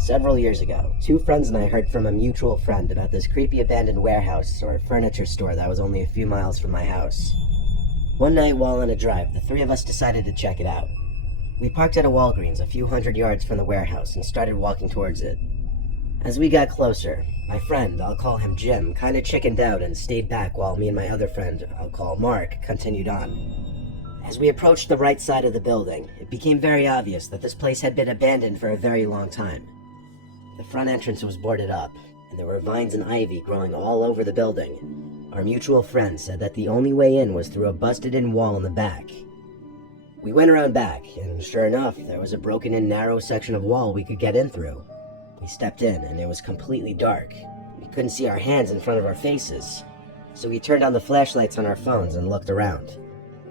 Several years ago, two friends and I heard from a mutual friend about this creepy abandoned warehouse or furniture store that was only a few miles from my house. One night while on a drive, the three of us decided to check it out. We parked at a Walgreens a few hundred yards from the warehouse and started walking towards it. As we got closer, my friend, I'll call him Jim, kinda chickened out and stayed back while me and my other friend, I'll call Mark, continued on. As we approached the right side of the building, it became very obvious that this place had been abandoned for a very long time. The front entrance was boarded up, and there were vines and ivy growing all over the building. Our mutual friend said that the only way in was through a busted-in wall in the back. We went around back, and sure enough, there was a broken-in narrow section of wall we could get in through. We stepped in, and it was completely dark. We couldn't see our hands in front of our faces, so we turned on the flashlights on our phones and looked around.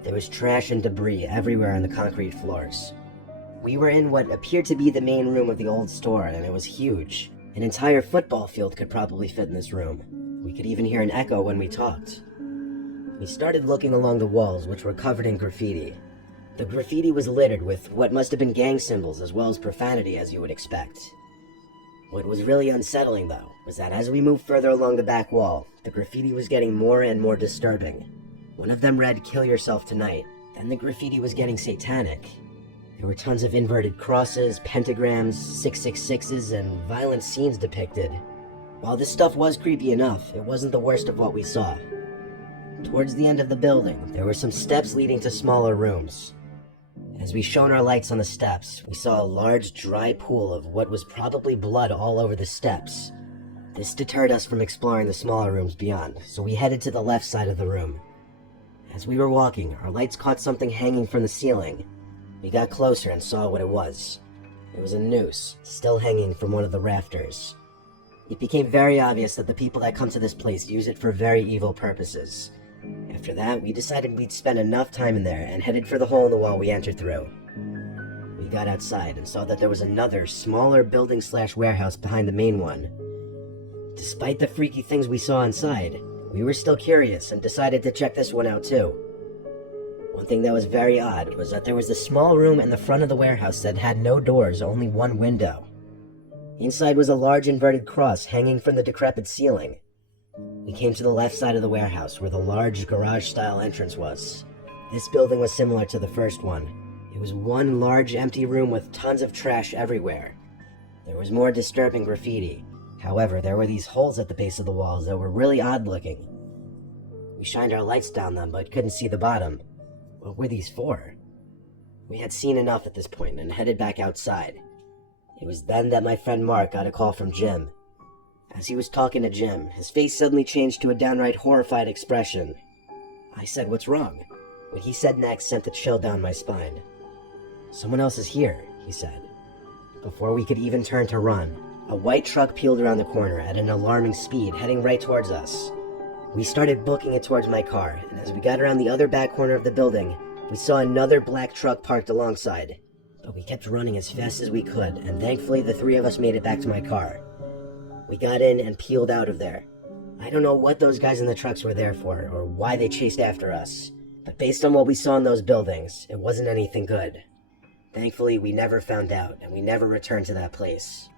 There was trash and debris everywhere on the concrete floors. We were in what appeared to be the main room of the old store, and it was huge. An entire football field could probably fit in this room. We could even hear an echo when we talked. We started looking along the walls, which were covered in graffiti. The graffiti was littered with what must have been gang symbols as well as profanity, as you would expect. What was really unsettling, though, was that as we moved further along the back wall, the graffiti was getting more and more disturbing. One of them read, "Kill yourself tonight." Then the graffiti was getting satanic. There were tons of inverted crosses, pentagrams, 666s, and violent scenes depicted. While this stuff was creepy enough, it wasn't the worst of what we saw. Towards the end of the building, there were some steps leading to smaller rooms. As we shone our lights on the steps, we saw a large, dry pool of what was probably blood all over the steps. This deterred us from exploring the smaller rooms beyond, so we headed to the left side of the room. As we were walking, our lights caught something hanging from the ceiling. We got closer and saw what it was. It was a noose, still hanging from one of the rafters. It became very obvious that the people that come to this place use it for very evil purposes. After that, we decided we'd spend enough time in there and headed for the hole in the wall we entered through. We got outside and saw that there was another, smaller building/warehouse behind the main one. Despite the freaky things we saw inside, we were still curious and decided to check this one out too. One thing that was very odd was that there was a small room in the front of the warehouse that had no doors, only one window. Inside was a large inverted cross hanging from the decrepit ceiling. We came to the left side of the warehouse where the large garage-style entrance was. This building was similar to the first one. It was one large empty room with tons of trash everywhere. There was more disturbing graffiti. However, there were these holes at the base of the walls that were really odd-looking. We shined our lights down them but couldn't see the bottom. What were these for? We had seen enough at this point and headed back outside. It was then that my friend Mark got a call from Jim. As he was talking to Jim, his face suddenly changed to a downright horrified expression. I said, "What's wrong?" What he said next sent a chill down my spine. "Someone else is here," he said. Before we could even turn to run, a white truck peeled around the corner at an alarming speed, heading right towards us. We started booking it towards my car, and as we got around the other back corner of the building, we saw another black truck parked alongside. But we kept running as fast as we could, and thankfully the three of us made it back to my car. We got in and peeled out of there. I don't know what those guys in the trucks were there for, or why they chased after us, but based on what we saw in those buildings, it wasn't anything good. Thankfully, we never found out, and we never returned to that place.